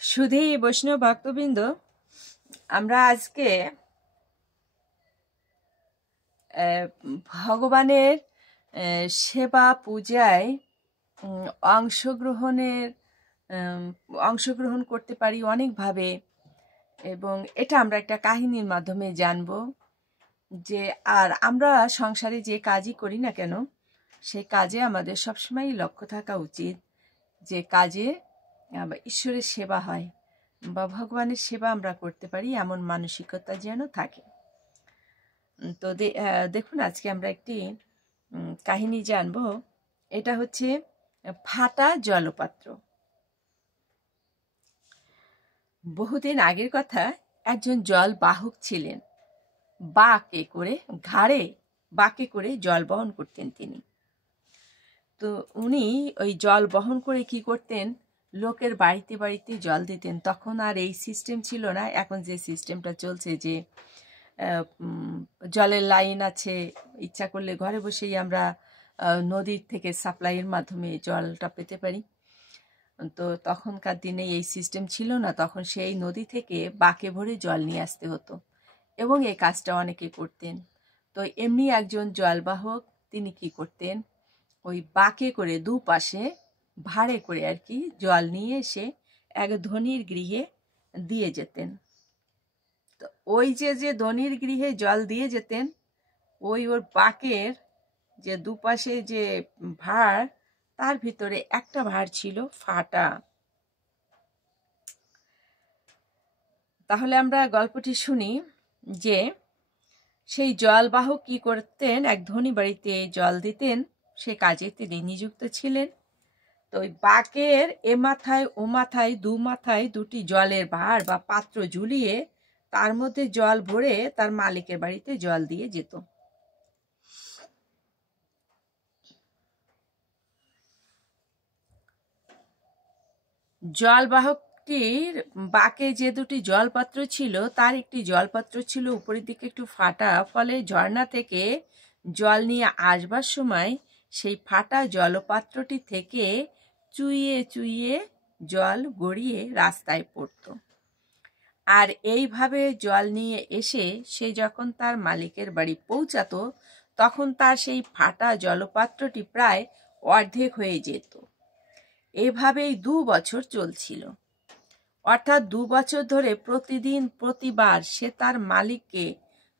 সুধী বৈষ্ণব ভক্তবৃন্দ, আমরা আজকে ভগবানের সেবা পূজায় অংশগ্রহণ করতে পারি অনেকভাবে, এবং এটা আমরা একটা কাহিনীর মাধ্যমে জানব যে আর আমরা সংসারে যে কাজই করি না কেন, সেই কাজে আমাদের সবসময়ই লক্ষ্য থাকা উচিত যে কাজে ঈশ্বরের সেবা হয় বা ভগবানের সেবা আমরা করতে পারি, এমন মানসিকতা যেন থাকে। তো দেখুন, আজকে আমরা একটি কাহিনী জানব। এটা হচ্ছে ফাটা জলপাত্র। বহুদিন আগের কথা, একজন জল বাহক ছিলেন। ঘাড়ে বাঁকে করে জল বহন করতেন তিনি। তো উনি ওই জল বহন করে কি করতেন, লোকের বাড়িতে বাড়িতে জল দিতেন। তখন আর এই সিস্টেম ছিল না, এখন যে সিস্টেমটা চলছে যে জলের লাইন আছে, ইচ্ছা করলে ঘরে বসেই আমরা নদীর থেকে সাপ্লাইয়ের মাধ্যমে জলটা পেতে পারি। তো তখনকার দিনে এই সিস্টেম ছিল না, তখন সেই নদী থেকে বাঁকে ভরে জল নিয়ে আসতে হতো, এবং এই কাজটা অনেকে করতেন। তো এমনি একজন জলবাহক তিনি কি করতেন, ওই বাঁকে করে দুপাশে ভাড়ে করে আর কি জল নিয়ে এসে এক ধনীর গৃহে দিয়ে যেতেন। তো ওই যে ধনীর গৃহে জল দিয়ে যেতেন, ওর বাঁকের যে দুপাশে যে ভাড়, তার ভিতরে একটা ভাড় ছিল ফাটা। তাহলে আমরা গল্পটি শুনি যে সেই জলবাহক কি করতেন, এক ধনী বাড়িতে জল দিতেন, সে কাজে তিনি নিযুক্ত ছিলেন। তো ওই বাঁকের এ মাথায় ও মাথায় দু মাথায় দুটি জলের ভাঁড় বা পাত্র ঝুলিয়ে তার মধ্যে জল ভরে তার মালিকের বাড়িতে জল দিয়ে যেত। জলবাহকটির বাঁকে যে দুটি জলপাত্র ছিল, তার একটি জলপাত্র ছিল উপরের দিকে একটু ফাটা, ফলে ঝর্ণা থেকে জল নিয়ে আসবার সময় সেই ফাটা জলপাত্রটি থেকে চুইয়ে চুইয়ে জল গড়িয়ে রাস্তায় পড়ত। আর এইভাবে জল নিয়ে এসে সে যখন তার মালিকের বাড়ি পৌঁছাতো, তখন তার সেই ফাটা জলপাত্রটি প্রায় অর্ধেক হয়ে যেত। এভাবেই 2 বছর চলছিল। অর্থাৎ 2 বছর ধরে প্রতিবার সে তার মালিককে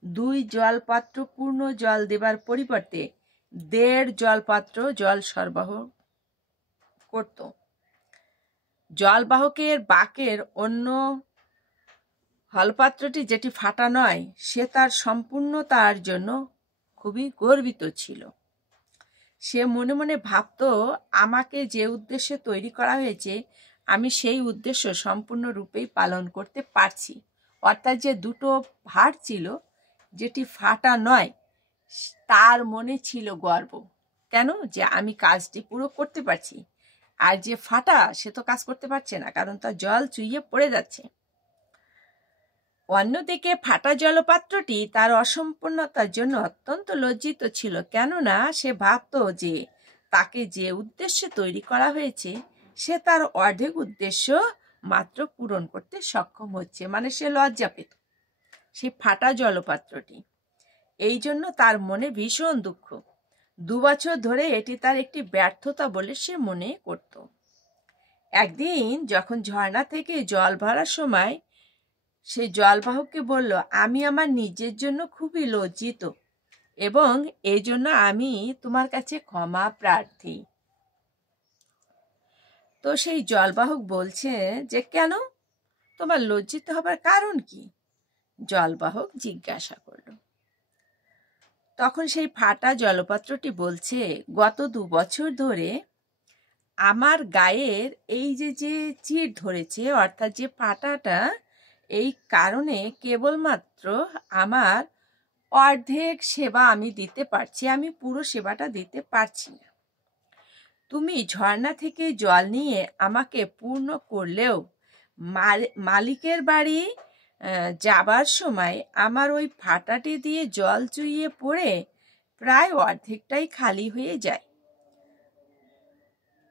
2 জলপাত্র পূর্ণ জল দেবার পরিবর্তে 1.5 জলপাত্র জল সরবরাহ করত। জলবাহকের বাঁকের অন্য হলপাত্রটি, যেটি ফাটা নয়, সে তার সম্পূর্ণতার জন্য খুবই গর্বিত ছিল। সে মনে মনে ভাবত, আমাকে যে উদ্দেশ্যে তৈরি করা হয়েছে, আমি সেই উদ্দেশ্য সম্পূর্ণরূপেই পালন করতে পারছি। অর্থাৎ যে দুটো ভাঁড় ছিল, যেটি ফাটা নয়, তার মনে ছিল গর্ব। কেন? যে আমি কাজটি পুরো করতে পারছি। আর যে ফাটা, সে তো কাজ করতে পারছে না, কারণ তার জল চুইয়ে পড়ে যাচ্ছে। অন্যদিকে ফাটা জলপাত্রটি তার অসম্পূর্ণতার জন্য অত্যন্ত লজ্জিত ছিল, কেননা সে ভাবত যে তাকে যে উদ্দেশ্যে তৈরি করা হয়েছে, সে তার অর্ধেক উদ্দেশ্য মাত্র পূরণ করতে সক্ষম হচ্ছে। মানে সে লজ্জা পেত সেই ফাটা জলপাত্রটি। এই জন্য তার মনে ভীষণ দুঃখ। 2 বছর ধরে এটি তার একটি ব্যর্থতা বলে সে মনে করত। একদিন যখন ঝর্ণা থেকে জল ভরার সময় সে জলবাহককে বলল, আমি আমার নিজের জন্য খুবই লজ্জিত, এবং এই জন্য আমি তোমার কাছে ক্ষমা প্রার্থী। তো সেই জলবাহক বলছে যে, কেন? তোমার লজ্জিত হবার কারণ কি? জলবাহক জিজ্ঞাসা করল। তখন সেই ফাটা জলপাত্রটি বলছে, গত 2 বছর ধরে আমার গায়ের এই যে চিড় ধরেছে, অর্থাৎ যে ফাটাটা, এই কারণে কেবলমাত্র আমার অর্ধেক সেবা আমি দিতে পারছি, আমি পুরো সেবাটা দিতে পারছি না। তুমি ঝর্ণা থেকে জল নিয়ে আমাকে পূর্ণ করলেও মালিকের বাড়ি যাবার সময় আমার ওই ফাটাটি দিয়ে জল চুইয়ে পড়ে প্রায় অর্ধেকটাই খালি হয়ে যায়।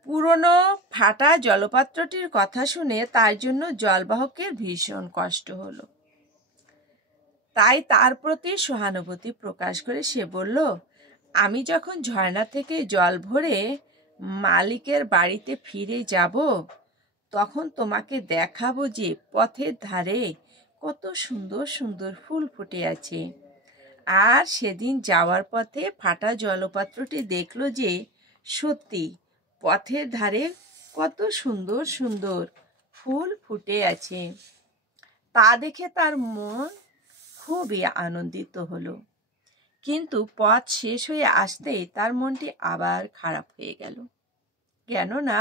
পুরনো ফাটা জলপাত্রটির কথা শুনে তার জন্য জলবাহকের ভীষণ কষ্ট হলো। তাই তার প্রতি সহানুভূতি প্রকাশ করে সে বলল, আমি যখন ঝর্ণা থেকে জল ভরে মালিকের বাড়িতে ফিরে যাব, তখন তোমাকে দেখাবো যে পথের ধারে কত সুন্দর সুন্দর ফুল ফুটে আছে। আর সেদিন যাওয়ার পথে ফাটা জলপাত্রটি দেখলো যে সত্যি পথের ধারে কত সুন্দর সুন্দর ফুল ফুটে আছে। তা দেখে তার মন খুবই আনন্দিত হলো। কিন্তু পথ শেষ হয়ে আসতেই তার মনটি আবার খারাপ হয়ে গেল, কেননা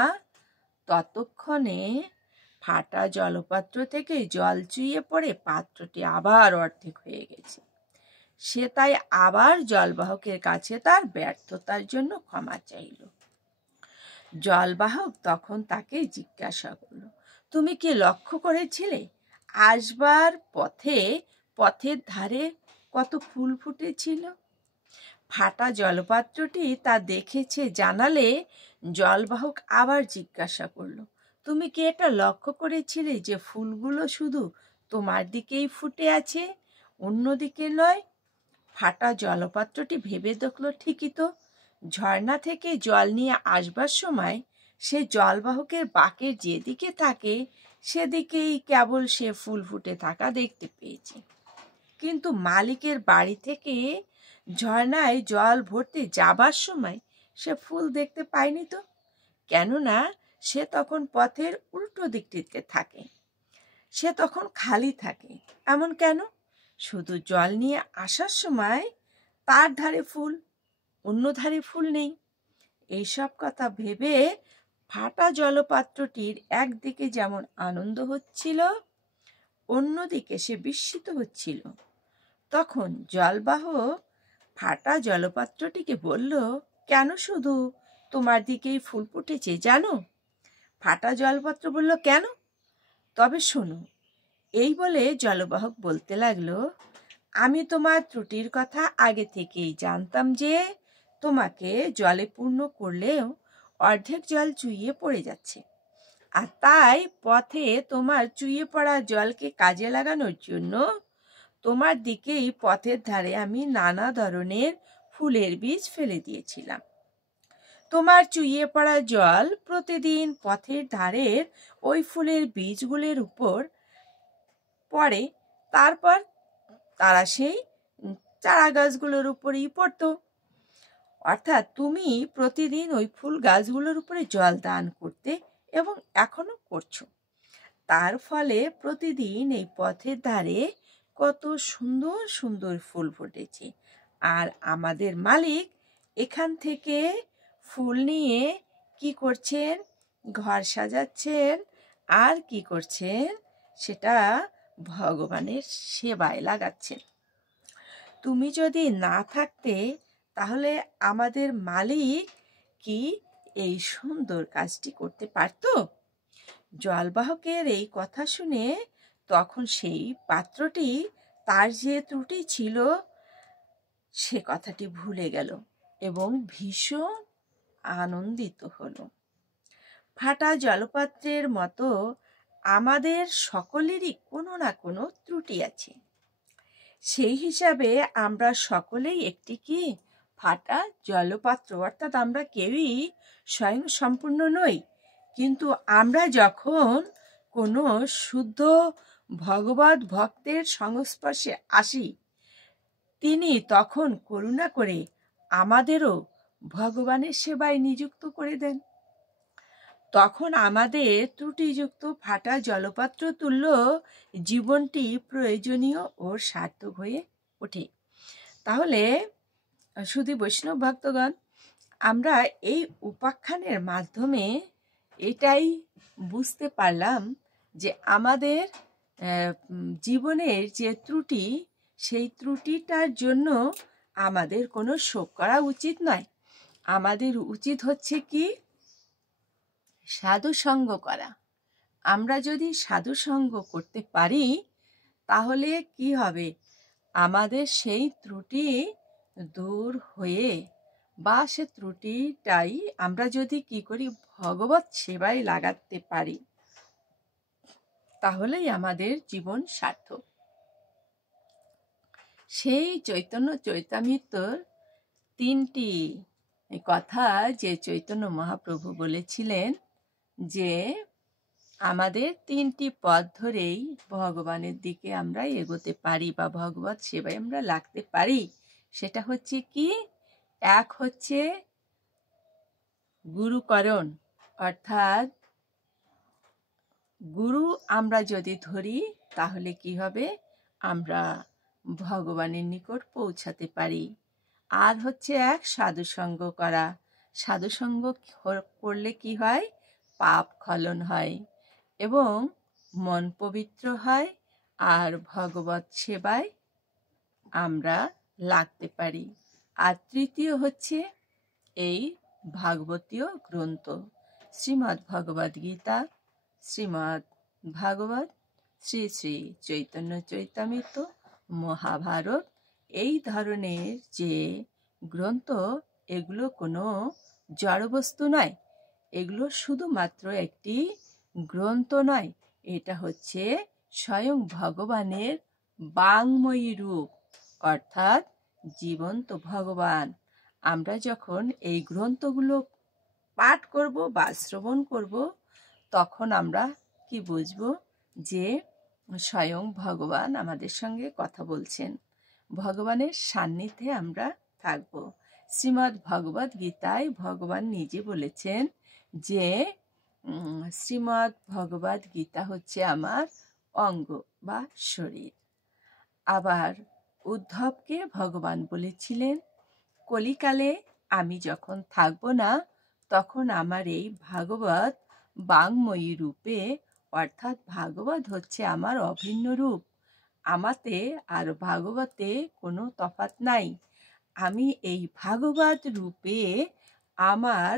ততক্ষণে ফাটা জলপাত্র থেকে জল চুইয়ে পড়ে পাত্রটি আবার অর্ধেক হয়ে গেছে। সে তাই আবার জলবাহকের কাছে তার ব্যর্থতার জন্য ক্ষমা চাইল। জলবাহক তখন তাকে জিজ্ঞাসা করল, তুমি কি লক্ষ্য করেছিলে আসবার পথে পথের ধারে কত ফুল ফুটেছিল? ফাটা জলপাত্রটি তা দেখেছে জানালে জলবাহক আবার জিজ্ঞাসা করল, তুমি কি এটা লক্ষ্য করেছিলে যে ফুলগুলো শুধু তোমার দিকেই ফুটে আছে, অন্যদিকে নয়? ফাটা জলপাত্রটি ভেবে দেখল, ঠিকই তো, ঝর্ণা থেকে জল নিয়ে আসবার সময় সে জলবাহকের বাঁকের যেদিকে থাকে সেদিকেই কেবল সে ফুল ফুটে থাকা দেখতে পেয়েছে, কিন্তু মালিকের বাড়ি থেকে ঝর্ণায় জল ভরতে যাবার সময় সে ফুল দেখতে পায়নি তো, কেননা সে তখন পথের উল্টো দিকটিতে থাকে, সে তখন খালি থাকে। এমন কেন? শুধু জল নিয়ে আসার সময় তার ধারে ফুল, অন্য ধারে ফুল নেই। এইসব কথা ভেবে ফাটা জলপাত্রটির একদিকে যেমন আনন্দ হচ্ছিল, অন্যদিকে সে বিস্মিত হচ্ছিল। তখন জলবাহক ফাটা জলপাত্রটিকে বলল, কেন শুধু তোমার দিকেই ফুল ফুটেছে জানো? ফাটা জলপাত্র বলল, কেন? তবে শোনো। এই বলে জলবাহক বলতে লাগলো, আমি তোমার ত্রুটির কথা আগে থেকেই জানতাম যে তোমাকে জলে পূর্ণ করলেও অর্ধেক জল চুইয়ে পড়ে যাচ্ছে, আর তাই পথে তোমার চুইয়ে পড়া জলকে কাজে লাগানোর জন্য তোমার দিকেই পথের ধারে আমি নানা ধরনের ফুলের বীজ ফেলে দিয়েছিলাম। তোমার চুইয়ে পড়া জল প্রতিদিন পথের ধারের ওই ফুলের বীজগুলোর উপর পড়ে, তারপর তারা সেই চারা গাছগুলোর উপরেই পড়তো। অর্থাৎ তুমি প্রতিদিন ওই ফুল গাছগুলোর উপরে জল দান করতে এবং এখনো করছো। তার ফলে প্রতিদিন এই পথের ধারে কত সুন্দর সুন্দর ফুল ফুটেছে, আর আমাদের মালিক এখান থেকে ফুল নিয়ে কি করছেন? ঘর সাজাচ্ছেন, আর কি করছেন? সেটা ভগবানের সেবায় লাগাচ্ছেন। তুমি যদি না থাকতে তাহলে আমাদের মালিক কি এই সুন্দর কাজটি করতে পারত? জলবাহকের এই কথা শুনে তখন সেই পাত্রটি তার যে ত্রুটি ছিল সে কথাটি ভুলে গেল এবং ভীষণ আনন্দিত হলো। ফাটা জলপাত্রের মতো আমাদের সকলেরই কোনো না কোনো ত্রুটি আছে। সেই হিসাবে আমরা সকলেই একটি কি ফাটা জলপাত্র, অর্থাৎ আমরা কেউই স্বয়ং সম্পূর্ণ নই। কিন্তু আমরা যখন কোনো শুদ্ধ ভগবত ভক্তের সংস্পর্শে আসি, তিনি তখন করুণা করে আমাদেরও ভগবানের সেবায় নিযুক্ত করে দেন। তখন আমাদের ত্রুটিযুক্ত ফাটা জলপাত্র তুল্য জীবনটি প্রয়োজনীয় ও সার্থক হয়ে ওঠে। তাহলে শুধু বৈষ্ণব ভক্তগণ, আমরা এই উপাখ্যানের মাধ্যমে এটাই বুঝতে পারলাম যে আমাদের জীবনের যে ত্রুটি, সেই ত্রুটিটার জন্য আমাদের কোনো শোক করা উচিত নয়। আমাদের উচিত হচ্ছে কি? সাধুসঙ্গ করা। আমরা যদি সাধুসঙ্গ করতে পারি তাহলে কি হবে? আমাদের সেই ত্রুটি দূর হয়ে বা সে ত্রুটিটাই আমরা যদি কি করি ভগবত সেবায় লাগাতে পারি, তাহলেই আমাদের জীবন সার্থক। সেই চৈতন্য চৈতামৃতর 3টি কথা যে চৈতন্য মহাপ্রভু বলেছিলেন যে আমাদের 3টি পথ ধরেই ভগবানের দিকে আমরা এগোতে পারি বা ভগবত সেবায় আমরা লাগতে পারি। সেটা হচ্ছে কি, এক হচ্ছে গুরুকরণ, অর্থাৎ গুরু আমরা যদি ধরি তাহলে কি হবে, আমরা ভগবানের নিকট পৌঁছাতে পারি। আর হচ্ছে এক সাধুসঙ্গ করা, সাধুসঙ্গ করলে কি হয়, পাপ খলন হয় এবং মন পবিত্র হয় আর ভগবত সেবায় আমরা লাগতে পারি। আর তৃতীয় হচ্ছে এই ভাগবতীয় গ্রন্থ, শ্রীমদ্ ভগবদ গীতা, শ্রীমদ্ ভাগবত, শ্রী শ্রী চৈতন্য চৈতামৃত, মহাভারত, এই ধরনের যে গ্রন্থ, এগুলো কোনো জড়বস্তু নয়, এগুলো শুধুমাত্র একটি গ্রন্থ নয়, এটা হচ্ছে স্বয়ং ভগবানের বাংময়ী রূপ, অর্থাৎ জীবন্ত ভগবান। আমরা যখন এই গ্রন্থগুলো পাঠ করব বা শ্রবণ করব, তখন আমরা কি বুঝব, যে স্বয়ং ভগবান আমাদের সঙ্গে কথা বলছেন, ভগবানের সান্নিধ্যে আমরা থাকব। শ্রীমদ্ ভগবদ গীতায় ভগবান নিজে বলেছেন যে শ্রীমদ্ ভগবদ গীতা হচ্ছে আমার অঙ্গ বা শরীর। আবার উদ্ধবকে ভগবান বলেছিলেন, কলিকালে আমি যখন থাকব না, তখন আমার এই ভাগবত বাংময়ী রূপে, অর্থাৎ ভাগবত হচ্ছে আমার অভিন্ন রূপ, আমাতে আর ভাগবতে কোনো তফাৎ নাই। আমি এই ভাগবত রূপে আমার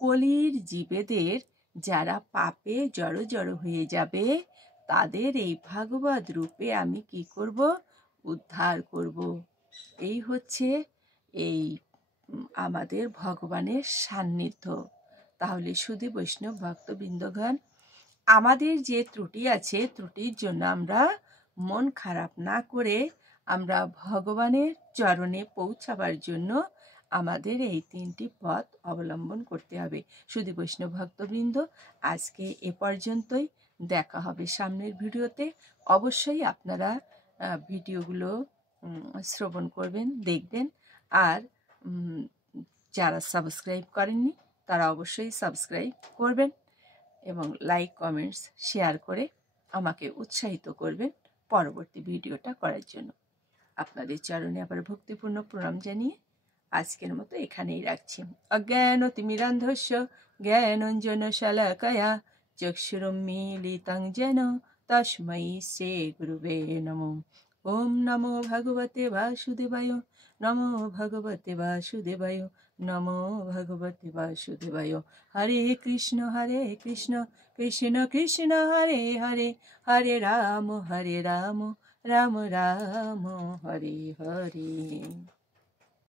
কলির জীবেদের, যারা পাপে জড়ো জড়ো হয়ে যাবে, তাদের এই ভাগবত রূপে আমি কি করব, উদ্ধার করব। এই হচ্ছে এই আমাদের ভগবানের সান্নিধ্য। তাহলে সুধী বৈষ্ণব ভক্তবৃন্দগণ, আমাদের যে ত্রুটি আছে, ত্রুটির জন্য আমরা মন খারাপ না করে আমরা ভগবানের চরণে পৌঁছাবার জন্য আমাদের এই 3টি পথ অবলম্বন করতে হবে। সুধী বৈষ্ণব ভক্তবৃন্দ, আজকে এ পর্যন্তই। দেখা হবে সামনের ভিডিওতে। অবশ্যই আপনারা ভিডিওগুলো শ্রবণ করবেন, দেখবেন। আর যারা সাবস্ক্রাইব করেননি তারা অবশ্যই সাবস্ক্রাইব করবেন এবং লাইক, কমেন্টস, শেয়ার করে আমাকে উৎসাহিত করবেন পরবর্তী ভিডিওটা করার জন্য। আপনাদের চরণে আবার ভক্তিপূর্ণ প্রণাম জানিয়ে আজকের মতো এখানেই রাখছি। অজ্ঞানতিমিরান্ধস্য জ্ঞানাঞ্জন শালাকয়া চক্ষুরুন্মীলিতং যেন তস্मै শ্রী গুরুবে নমঃ। ওম নমো ভগবতে বাসুদেবায়, নমো ভগবতে বাসুদেবায়, নমো ভগবতে বাসুদেবায়। হরে কৃষ্ণ কৃষ্ণ কৃষ্ণ হরে হরে, হরে রাম রাম রাম হরে হরে।